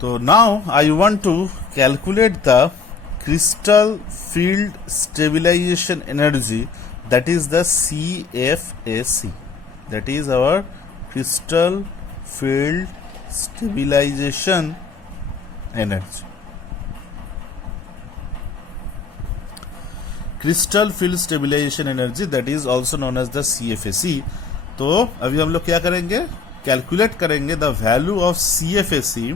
तो now I want to calculate the crystal field stabilization energy, that is the CFAC, that is our crystal field stabilization energy. Crystal field stabilization energy, that is also known as the CFAC. तो अभी हम लोग क्या करेंगे, calculate करेंगे the value of CFAC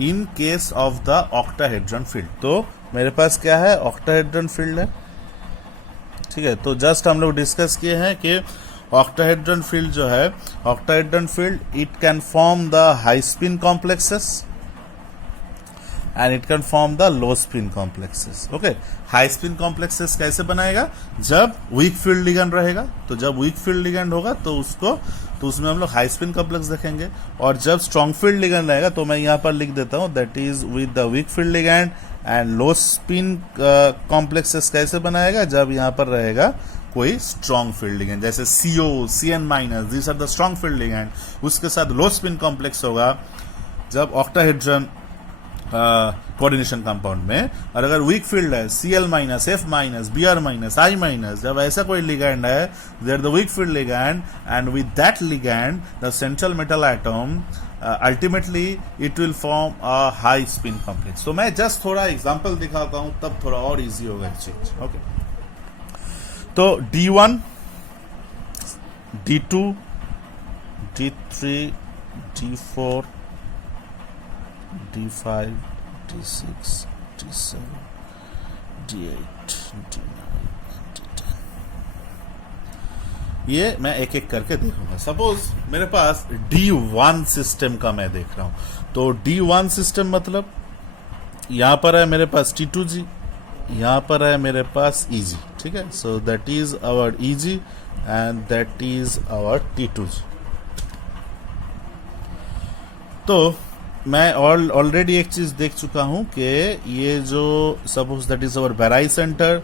in case of the octahedron field. तो मेरे पास क्या है, ऑक्टाहेड्रॉन फील्ड है, ठीक है. तो जस्ट हम लोग डिस्कस किए हैं कि ऑक्टाहेड्रॉन फील्ड जो है, octahedron field it can form the high spin complexes and it can form the low spin complexes. Okay, high spin complexes कैसे बनाएगा, जब वीक फील्ड लिगेंड रहेगा. तो जब वीक फील्ड लिगेंड होगा तो उसमें हम लोग हाई स्पिन कॉम्प्लेक्स देखेंगे. और जब स्ट्रॉन्ग फील्ड लिगेंड रहेगा तो मैं यहां पर लिख देता हूं that is with the weak field ligand. And low spin complexes कैसे बनाएगा, जब यहां पर रहेगा कोई स्ट्रॉन्ग फील्ड लिगेंड, जैसे CO, CN minus, this are the strong field ligand. उसके साथ लो स्पिन कॉम्प्लेक्स होगा जब ऑक्टाहेड्रॉन कोऑर्डिनेशन कंपाउंड में. और अगर वीक फील्ड है, Cl minus, F minus, Br minus, I minus, जब ऐसा कोई लिगैंड है, there the weak field ligand and with that ligand the central metal atom ultimately it will form a high spin complex. तो मैं just थोड़ा example दिखाता हूं, तब थोड़ा और इजी होगा ये चीज. ओके, तो D1, D2, D3, D4, D5, D6, D7, D8, D9, D10. ये मैं एक एक करके देखूंगा. सपोज मेरे पास D1 सिस्टम का मैं देख रहा हूं. तो D1 सिस्टम मतलब यहां पर है मेरे पास T2G, यहां पर है मेरे पास EG, ठीक है. So that is our EG and that is our T2G. तो मैं ऑलरेडी एक चीज देख चुका हूं कि ये जो सपोज दैट इज अवर बैराई सेंटर.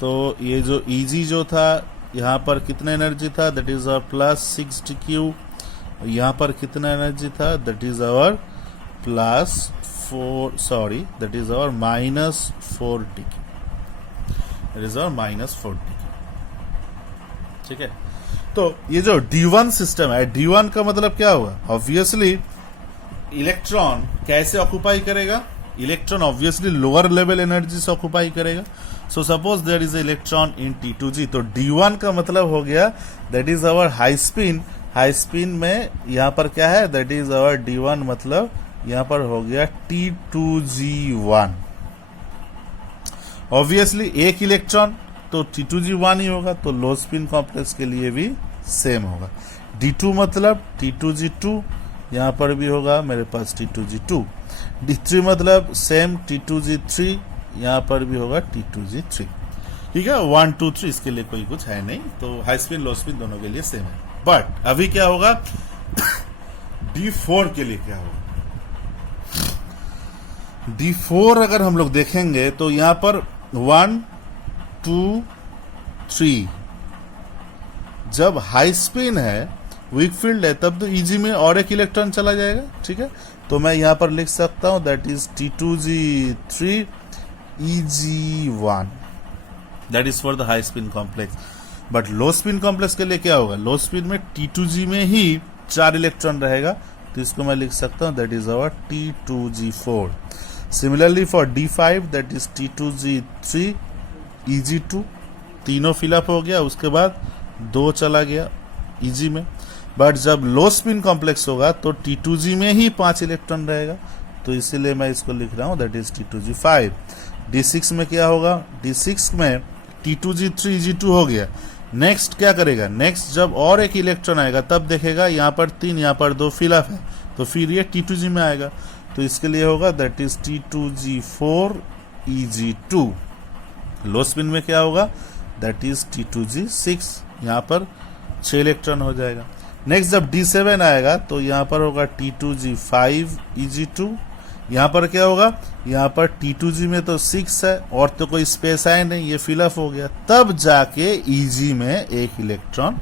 तो ये जो EG जो था, यहां पर कितना एनर्जी था, that is our plus 6dq. यहां पर कितना एनर्जी था, that is our plus 4, sorry, that is our minus 4dq. That is our minus 4dq, ठीक है. तो ये जो D1 सिस्टम है, D1 का मतलब क्या हुआ, ऑब्वियसली इलेक्ट्रॉन कैसे ऑक्युपाई करेगा, electron obviously lower level energy से ऑक्युपाई करेगा. So suppose there is electron in T2G. तो D1 का मतलब हो गया that is our high spin. High spin में यहां पर क्या है, दैट इज आवर D1, मतलब यहां पर हो गया T2G1. ऑब्वियसली एक इलेक्ट्रॉन तो T2G1 ही होगा, तो लो स्पिन कॉम्प्लेक्स के लिए भी सेम होगा. D2 मतलब T2G2, यहां पर भी होगा मेरे पास T2G2. D3 मतलब सेम T2G3, यहां पर भी होगा T2G3. ठीक है, 1 2 3 इसके लिए कोई कुछ है नहीं. तो हाई स्पिन लो स्पिन दोनों के लिए सेम है. बट अभी क्या होगा D4 के लिए क्या होगा. D4 अगर हम लोग देखेंगे तो यहां पर 1 2 3 जब हाई स्पिन है, वीक फील्ड है, तब तो EG में और एक इलेक्ट्रॉन चला जाएगा, ठीक है. तो मैं यहां पर लिख सकता हूं that is T2G3 EG1, that is for the high spin complex. But low spin complex के लिए क्या होगा, लो स्पिन में T2G में ही 4 इलेक्ट्रॉन रहेगा, तो इसको मैं लिख सकता हूं that is our T2G4. Similarly for D5 that is T2G3 EG2, तीनों फिलअप हो गया, उसके बाद 2 चला गया EG में. बट जब लो स्पिन कॉम्प्लेक्स होगा तो T2G में ही 5 इलेक्ट्रॉन रहेगा, तो इसीलिए मैं इसको लिख रहा हूं दैट इज T2G5. D6 में क्या होगा, D6 में T2G3 EG2 हो गया. नेक्स्ट क्या करेगा, नेक्स्ट जब और एक इलेक्ट्रॉन आएगा तब देखेगा यहां पर 3, यहां पर 2 फिलअप है, तो फिर ये T2G में आएगा, तो इसके लिए होगा that is T2G4 EG2. Low spin में क्या होगा, दैट इज T2G6, यहां पर 6 इलेक्ट्रॉन हो जाएगा. नेक्स्ट जब D7 आएगा तो यहां पर होगा T2G5 EG2. यहां पर क्या होगा, यहां पर T2G में तो 6 है और तो कोई स्पेस है नहीं, ये फिलअप हो गया, तब जाके EG में एक इलेक्ट्रॉन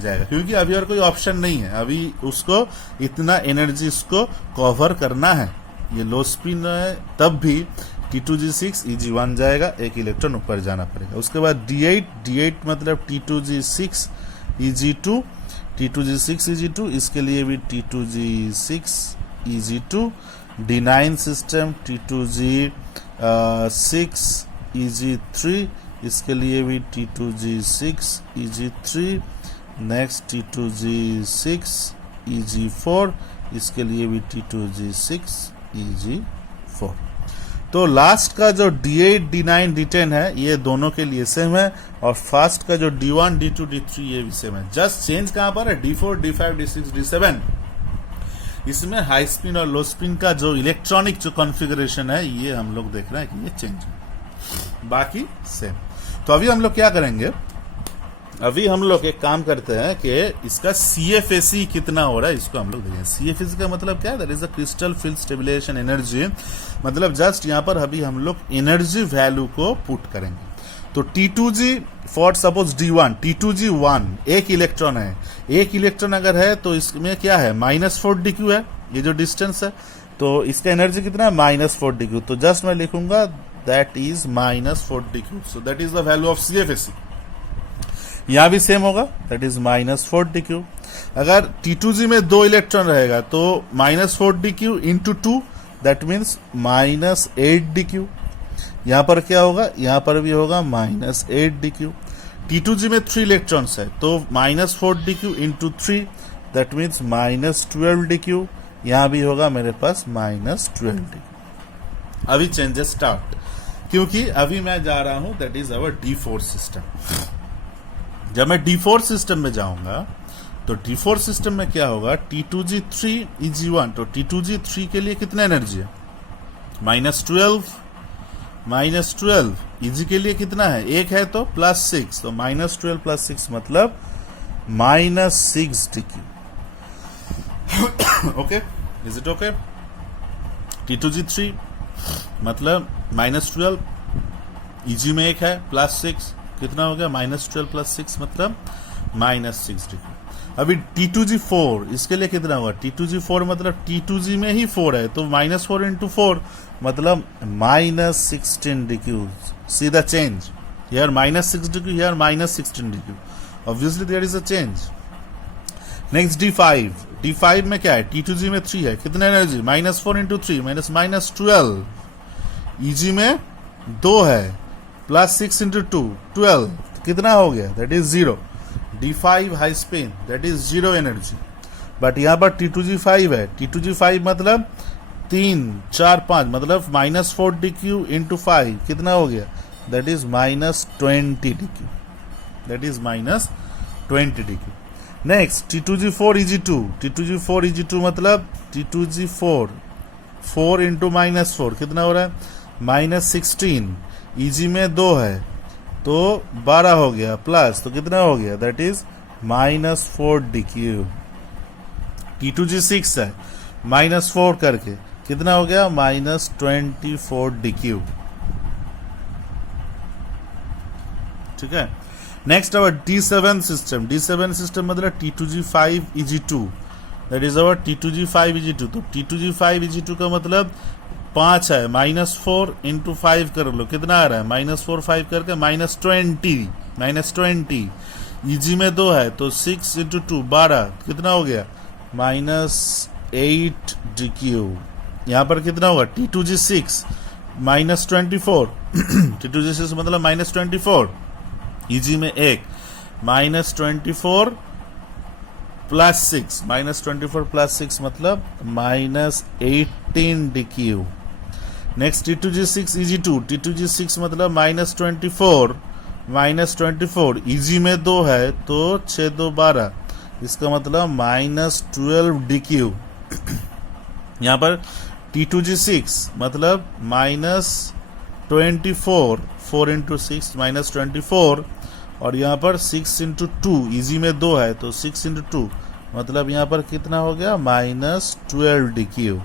जाएगा, क्योंकि अभी और कोई ऑप्शन नहीं है, अभी उसको इतना एनर्जी इसको कवर करना है. ये लो स्पिन है, तब भी T2G6 EG1 जाएगा, एक इलेक्ट्रॉन ऊपर जाना पड़ेगा। उसके बाद D8 मतलब T2G6 EG2, T2G6 EG2, इसके लिए भी T2G6 EG2। D9 system T2G6 EG3, इसके लिए भी T2G6 EG3। Next T2G6 EG4, इसके लिए भी T2G6 EG4। तो लास्ट का जो D8 D9 D10 है ये दोनों के लिए सेम है, और फास्ट का जो D1 D2 D3 ये भी सेम है। जस्ट चेंज कहां पर है? D4 D5 D6 D7। इसमें हाई स्पिन और लो स्पिन का जो इलेक्ट्रॉनिक जो कॉन्फ़िगरेशन है ये हम लोग देख रहे हैं कि ये चेंज है, बाकी सेम। तो अभी हम लोग क्या करेंगे, अभी हम लोग एक काम करते हैं कि इसका CFAC कितना हो रहा है इसको हम लोग देखें। CFAC का मतलब क्या है? That is a crystal field stabilisation energy. मतलब जस्ट यहाँ पर अभी हम लोग एनर्जी वैल्यू को पुट करेंगे। तो T2G for suppose D1, T2G1 एक इलेक्ट्रॉन है, एक इलेक्ट्रॉन अगर है तो इसमें क्या है? -4 DQ है, ये जो डिस्टेंस है, तो इसका एनर्जी कितना है? -4 DQ। तो जस्ट मैं लिखूंगा that is -4 DQ। So that is the value of CFAC। यहां भी सेम होगा, दैट इज -4 DQ। अगर T2G में 2 इलेक्ट्रॉन रहेगा तो -4 DQ into 2, that means -8 DQ। यहां पर क्या होगा? यहां पर भी होगा -8 DQ। T2G में 3 इलेक्ट्रॉन्स है तो -4 DQ into 3, that means -12 DQ। यहां भी होगा मेरे पास -12 DQ। अभी चेंजेस स्टार्ट, क्योंकि अभी मैं जा रहा हूं that is our D4 system. जब मैं D4 सिस्टम में जाऊंगा तो D4 सिस्टम में क्या होगा? T2G3 EG1, तो T2G3 के लिए कितना एनर्जी है? -12 EG के लिए कितना है? 1 है तो +6, तो -12 +6 मतलब -6 DQ। Okay, is it okay? T2G3 मतलब -12, EG में 1 है, +6 कितना हो गया? -12 +6 मतलब -6 DQ। अभी T2G4 इसके लिए कितना होगा? T2G4 मतलब T2G में ही 4 है तो -4 इंटू 4 मतलब -16 DQ। See the change here, -6 DQ here -16 DQ। Obviously there is a change. Next D5 में क्या है? T2G में 3 है, कितना एनर्जी? -4 इंटू 3 -12। EG में 2 है, +6 इंटू 2 12, कितना हो गया? That is 0। D5 high spin, that is 0 energy. But यहां पर T2G5 है, T2G5 मतलब 3 4 5 मतलब -4 DQ इंटू 5 कितना हो गया? That is -20 DQ। That is -20 DQ। Next T2G4 EG2 मतलब T2G4 4 इंटू -4 कितना हो रहा है? -16। EG में 2 है तो 12 हो गया, प्लस तो कितना हो गया? That is -4 DQ। T2G6 है, -4 करके कितना हो गया? -24 DQ। ठीक है। नेक्स्ट अवर D7 सिस्टम मतलब T2G5 EG2, that is our T2G5 EG2। तो T2G5 EG2 का मतलब 5 है, -4 इंटू 5 कर लो, कितना आ रहा है? -4 5 करके -20। EG में 2 है तो 6 इंटू 2 12, कितना हो गया? -8 DQ। यहां पर कितना होगा? T2G6 -24 T2G6 मतलब -24, EG में 1 -24 +6 -24 +6 मतलब -18 DQ। नेक्स्ट T2G6 EG2 मतलब -24 EG में 2 है तो 6 2 12, इसका मतलब -12 DQ। यहां पर T2G6 मतलब -24 4 इंटू 6 -24, और यहां पर 6 इंटू 2 EG में 2 है तो 6 इंटू 2 मतलब यहां पर कितना हो गया? -12 DQ।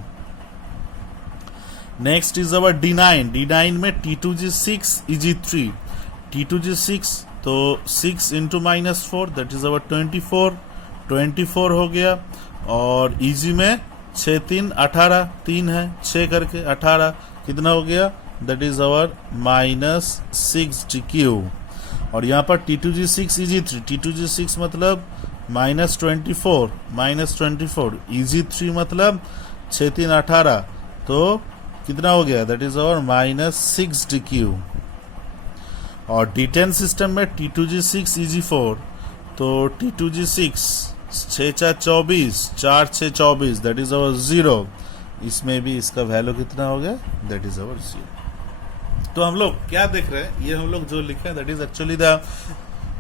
Next is our D9 में T2G6 EG3 तो 6 इंटू -4 दैट इज अवर 24 हो गया, और EG में 6 3 18, 3 है 6 करके 18 कितना हो गया, दैट इज आवर -6 और यहाँ पर T2G6 EG3, T2G6 मतलब -24 EG3 मतलब 6 3 18 तो कितना हो गया, दैट इज आवर -6 और D10 सिस्टम में T2G6 EG4 तो T2G6 6 4 24 4 6 24 दैट इज आवर 0, इसमें भी इसका वैल्यू कितना हो गया, दैट इज आवर 0। तो हम लोग क्या देख रहे हैं, ये हम लोग जो लिखे हैं that is actually the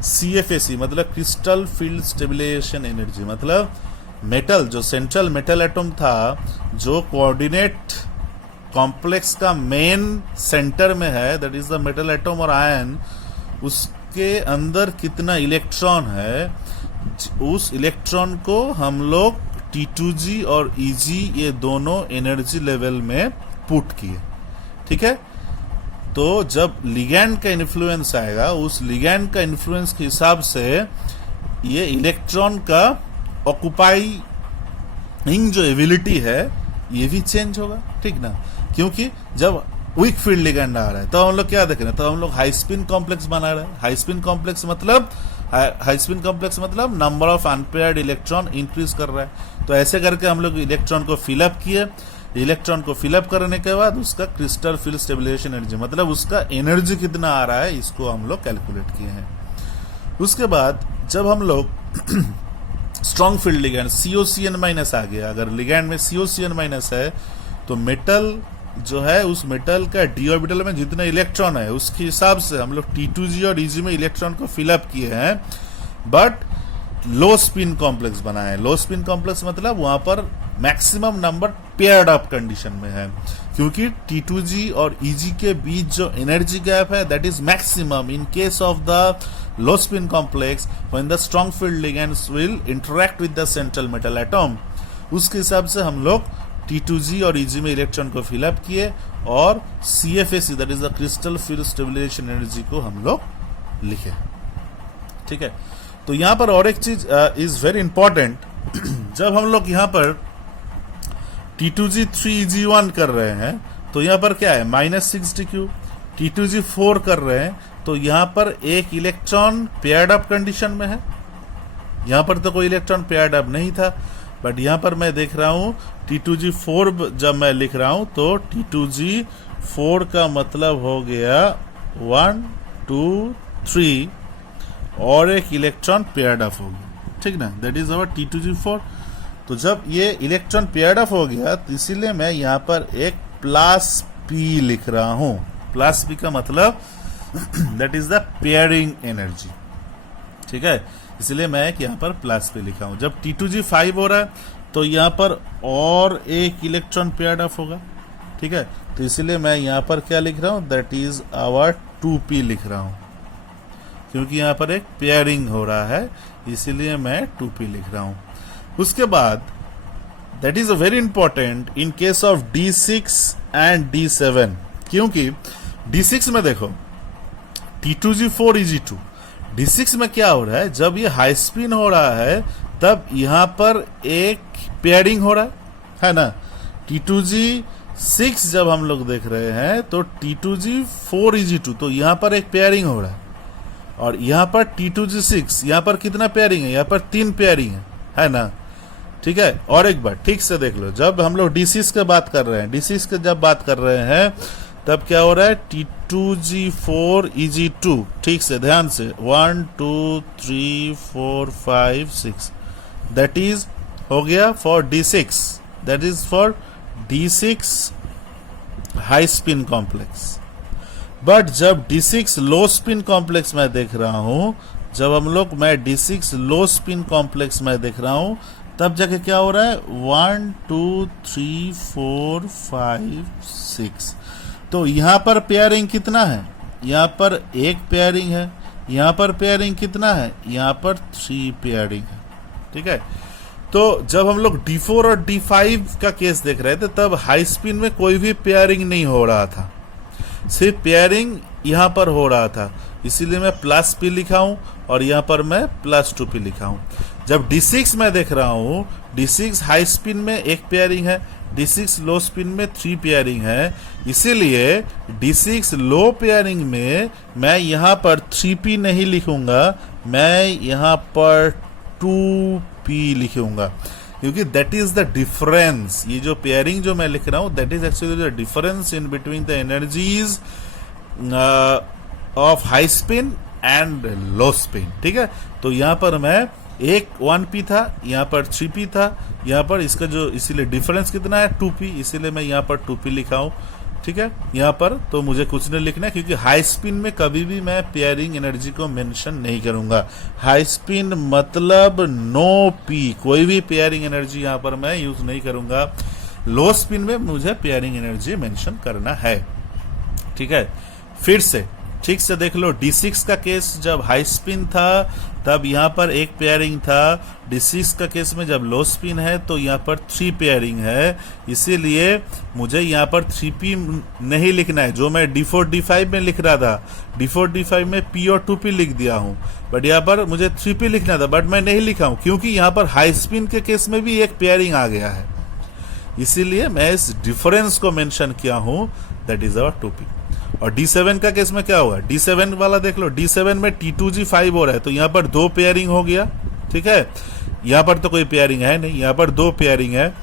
CFAC मतलब क्रिस्टल फील्ड स्टेबलाइजेशन एनर्जी, मतलब मेटल जो सेंट्रल मेटल एटम था जो कोऑर्डिनेट कॉम्प्लेक्स का मेन सेंटर में है, that is the metal atom और आयन, उसके अंदर कितना इलेक्ट्रॉन है, उस इलेक्ट्रॉन को हम लोग T2G और EG ये दोनों एनर्जी लेवल में पुट किए, ठीक है। तो जब लिगैंड का इन्फ्लुएंस आएगा, उस लिगैंड का इन्फ्लुएंस के हिसाब से ये इलेक्ट्रॉन का ऑक्युपाइंग जो एबिलिटी है ये भी चेंज होगा, ठीक ना, क्योंकि जब वीक फील्ड लिगैंड आ रहा है तो हम लोग क्या देख रहे हैं, तो हम लोग हाई स्पिन कॉम्प्लेक्स बना रहे हैं। हाई स्पिन कॉम्प्लेक्स मतलब number of unpaired electron increase कर रहा है। तो ऐसे करके हम लोग इलेक्ट्रॉन को फिलअप किए, इलेक्ट्रॉन को फिलअप करने के बाद उसका क्रिस्टल फील्ड स्टेबलाइजेशन एनर्जी मतलब उसका एनर्जी कितना आ रहा है, इसको हम लोग कैलकुलेट किए हैं। उसके बाद जब हम लोग स्ट्रॉन्ग फील्ड लिगैंड COCN- आ गया, अगर लिगैंड में COCN- है तो मेटल जो है उस मेटल का डी ऑर्बिटल में जितने इलेक्ट्रॉन है उसके हिसाब से हम लोग T2G और EG में इलेक्ट्रॉन को फिलअप किए हैं, बट लो स्पिन कॉम्प्लेक्स बनाए हैं। लो स्पिन कॉम्प्लेक्स मतलब वहां पर maximum number paired up condition में है, क्योंकि T2G और EG के बीच जो एनर्जी गैप है that is maximum in case of the low spin complex when the strong field ligands will interact with the central metal atom। उसके हिसाब से हम लोग T2G और EG में इलेक्ट्रॉन को फिलअप किए और CFAC that is the crystal field stabilisation energy को हम लोग लिखे, ठीक है। तो यहां पर और एक चीज इज वेरी इंपॉर्टेंट, जब हम लोग यहां पर T2G3 EG1 कर रहे हैं तो यहां पर क्या है -6 T2G4 कर रहे हैं तो यहां पर एक इलेक्ट्रॉन पेयर्ड अप कंडीशन में है, यहां पर तो कोई इलेक्ट्रॉन पेयर्ड अप नहीं था, बट यहां पर मैं देख रहा हूं T2G4 जब मैं लिख रहा हूं तो T2G4 का मतलब हो गया 1 2 3 और एक इलेक्ट्रॉन पेयर्ड अप हो गया, ठीक ना, दैट इज अवर T2G4। तो जब ये इलेक्ट्रॉन पेयर्ड अप हो गया तो इसीलिए मैं यहां पर एक +P लिख रहा हूं। +P का मतलब that is the pairing energy, ठीक है, इसलिए मैं यहाँ पर +P लिखा हूं। जब T2G5 हो रहा है तो यहाँ पर और एक इलेक्ट्रॉन पेयर्ड अप होगा, ठीक है, तो इसलिए मैं यहाँ पर क्या लिख रहा हूं, दैट इज आवर 2P लिख रहा हूं, क्योंकि यहाँ पर एक पेयरिंग हो रहा है इसीलिए मैं 2P लिख रहा हूं। उसके बाद that is very important in case of D6 and D7, क्योंकि D6 में देखो T2G4 EG2, D6 में क्या हो रहा है, जब ये हाई स्पिन हो रहा है तब यहां पर एक पेयरिंग हो रहा है ना। T2G6 जब हम लोग देख रहे हैं तो T2G4 EG2 तो यहां पर एक पेयरिंग हो रहा है, और यहां पर T2G6 यहां पर कितना पेयरिंग है, यहां पर 3 पेयरिंग है ना, ठीक है। और एक बार ठीक से देख लो, जब हम लोग D6 की बात कर रहे हैं, D6 की जब बात कर रहे हैं तब क्या हो रहा है, T2G4 EG2, ठीक से ध्यान से 1 2 3 4 5 6 दैट इज हो गया for D6, that is for D6 high spin complex. But जब D6 लो स्पिन कॉम्प्लेक्स में देख रहा हूं, जब हम लोग मैं D6 लो स्पिन कॉम्प्लेक्स में देख रहा हूं तब जाके क्या हो रहा है, 1 2 3 4 5 6 तो यहां पर पेयरिंग कितना है, यहां पर एक पेयरिंग है, यहां पर पेयरिंग कितना है, यहां पर 3 पेयरिंग है, ठीक है। तो जब हम लोग D4 और D5 का केस देख रहे थे तब हाई स्पिन में कोई भी पेयरिंग नहीं हो रहा था, सिर्फ पेयरिंग यहां पर हो रहा था, इसीलिए मैं +P लिखा हूं और यहां पर मैं +2P लिखा हूं। जब D6 में देख रहा हूं, D6 हाई स्पिन में एक पेयरिंग है, D6 लो स्पिन में 3 पेयरिंग है, इसीलिए D6 लो पेयरिंग में मैं यहां पर 3p नहीं लिखूंगा, मैं यहां पर 2p लिखूंगा, क्योंकि दैट इज द डिफरेंस। ये जो पेयरिंग जो मैं लिख रहा हूं, that is actually the difference in between the energies of high spin and low spin. ठीक है, तो यहां पर मैं एक 1p था, यहाँ पर 3p था, यहाँ पर इसका जो इसीलिए डिफरेंस कितना है 2p, इसीलिए मैं यहाँ पर 2p लिखा हूँ। ठीक है, यहाँ पर तो मुझे कुछ नहीं लिखना है, क्योंकि हाई स्पिन में कभी भी मैं पेयरिंग एनर्जी को मेंशन नहीं करूंगा। हाई स्पिन मतलब नो p, कोई भी पेयरिंग एनर्जी यहाँ पर मैं यूज नहीं करूंगा। लो स्पिन में मुझे पेयरिंग एनर्जी मेंशन करना है। ठीक है, फिर से ठीक से देख लो, D6 का केस जब हाई स्पिन था तब यहाँ पर एक पेयरिंग था, D6 का केस में जब लो स्पिन है तो यहाँ पर 3 पेयरिंग है, इसीलिए मुझे यहाँ पर 3p नहीं लिखना है, जो मैं D4 D5 में लिख रहा था। D4 D5 में p और 2p लिख दिया हूँ, बट यहाँ पर मुझे 3p लिखना था, बट मैं नहीं लिखा हूँ, क्योंकि यहाँ पर हाई स्पिन के केस में भी एक पेयरिंग आ गया है, इसीलिए मैं इस डिफरेंस को मेंशन किया हूँ, दैट इज आवर 2p। और D7 का केस में क्या हुआ, D7 वाला देख लो, D7 में T2G5 हो रहा है, तो यहाँ पर 2 पेयरिंग हो गया। ठीक है, यहाँ पर तो कोई पेयरिंग है नहीं, यहाँ पर 2 पेयरिंग है।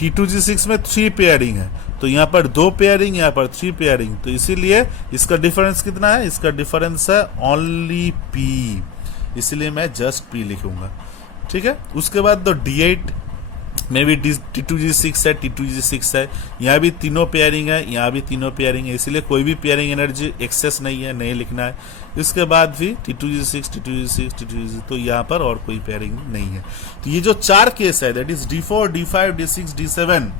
T2G6 में 3 पेयरिंग है, तो यहाँ पर 2 पेयरिंग, यहाँ पर 3 पेयरिंग, तो इसीलिए इसका डिफरेंस कितना है, इसका डिफरेंस है ओनली p, इसलिए मैं जस्ट p लिखूंगा। ठीक है, उसके बाद तो D8 में भी T2G6 है, T2G6 है, यहाँ भी तीनों पेयरिंग है, यहाँ भी तीनों पेयरिंग है, इसलिए कोई भी पेयरिंग एनर्जी एक्सेस नहीं है, नहीं लिखना है। इसके बाद भी T2G6, T2G6, T2G6, तो यहाँ पर और कोई पेयरिंग नहीं है। तो ये जो 4 केस है, that is D4, D5, D6, D7,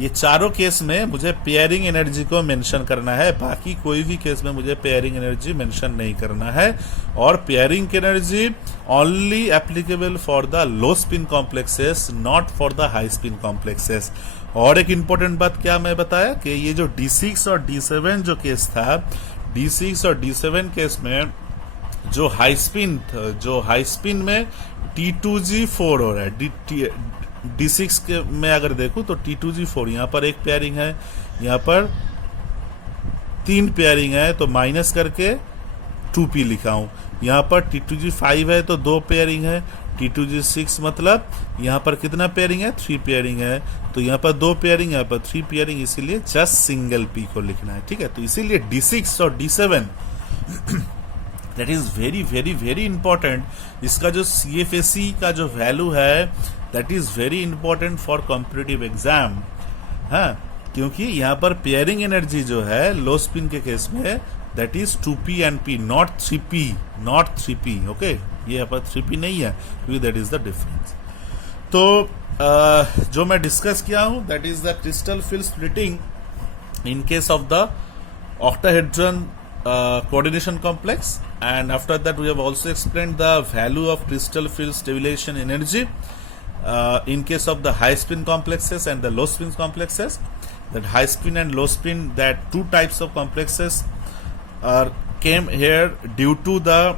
ये चारों केस में मुझे पेयरिंग एनर्जी को मेंशन करना है, बाकी कोई भी केस में मुझे पेयरिंग एनर्जी मेंशन नहीं करना है। और pairing energy only applicable for the low spin complexes, not for the high spin complexes. और एक इंपॉर्टेंट बात क्या मैं बताया कि ये जो D6 और D7 जो केस था, D6 और D7 केस में जो हाई स्पिन में T2G4 हो रहा है, D6 के में अगर देखूं तो T2G4, यहाँ पर एक पेयरिंग है, यहाँ पर 3 पेयरिंग है, तो माइनस करके 2p लिखा हूं। यहाँ पर T2G5 है तो 2 पेयरिंग है, T2G6 मतलब यहाँ पर कितना पेयरिंग है, 3 पेयरिंग है, तो यहाँ पर 2 पेयरिंग, यहाँ पर 3 पेयरिंग, इसीलिए जस्ट सिंगल p को लिखना है। ठीक है, तो इसीलिए D6 और D7 that is very very very important. इसका जो CFSE का जो वैल्यू है, that is very important for competitive exam. हाँ, क्योंकि यहाँ पर पेयरिंग एनर्जी जो है लो स्पिन के केस में, that is 2p and p, not 3p। Okay, ये यहाँ पर 3p नहीं है, क्योंकि दैट इज द डिफरेंस। तो जो मैं डिस्कस किया हूँ, that is the crystal field splitting in case of the octahedron coordination complex, and after that we have also explained the value of crystal field stabilization energy in case of the high spin complexes and the low spin complexes. That high spin and low spin, that 2 types of complexes came here due to the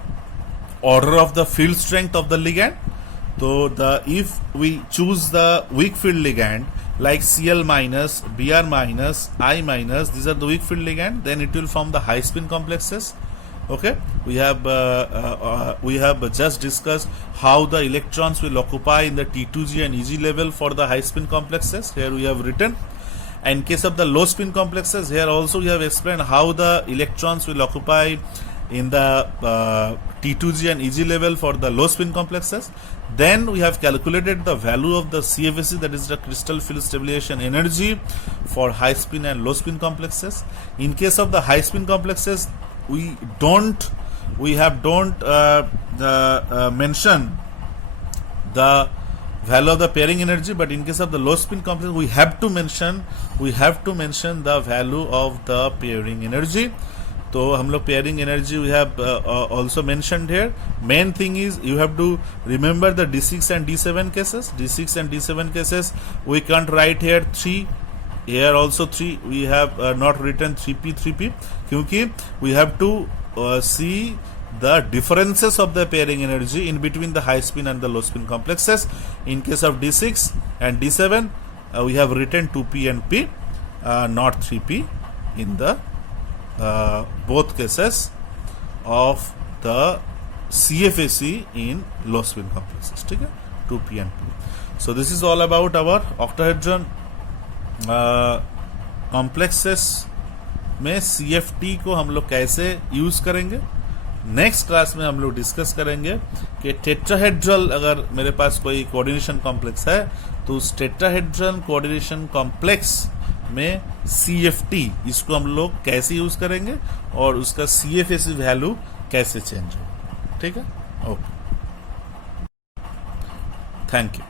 order of the field strength of the ligand. So if we choose the weak field ligand like Cl minus, Br minus, I minus, these are the weak field ligand, then it will form the high spin complexes. Okay, we have just discussed how the electrons will occupy in the T2G and EG level for the high spin complexes. Here we have written. And in case of the low spin complexes, here also we have explained how the electrons will occupy in the T2G and EG level for the low spin complexes. Then we have calculated the value of the CFSE, that is the crystal field stabilization energy for high spin and low spin complexes. In case of the high spin complexes, we have don't mention the value of the pairing energy, but in case of the low spin complex we have to mention the value of the pairing energy. तो हम लोग pairing energy we have also mentioned here. Main thing is you have to remember the D6 and D7 cases. D6 and D7 cases we can't write here 3. Here also 3. We have not written 3p, क्योंकि we have to see the differences of the pairing energy in between the high spin and the low spin complexes. In case of D6 and D7, we have written 2p and p, not 3p in the both cases of the CFAC in low spin complexes. ठीक है, 2p and p. So this is all about our octahedron complexes में CFT को हम लोग कैसे use करेंगे. Next class में हम लोग डिस्कस करेंगे कि टेट्राहेड्रल अगर मेरे पास कोई कोऑर्डिनेशन कॉम्प्लेक्स है तो उस टेट्राहेड्रल कोऑर्डिनेशन कॉम्प्लेक्स में CFT इसको हम लोग कैसे यूज करेंगे और उसका CFAC वैल्यू कैसे चेंज होगा. ठीक है, ओके, थैंक यू.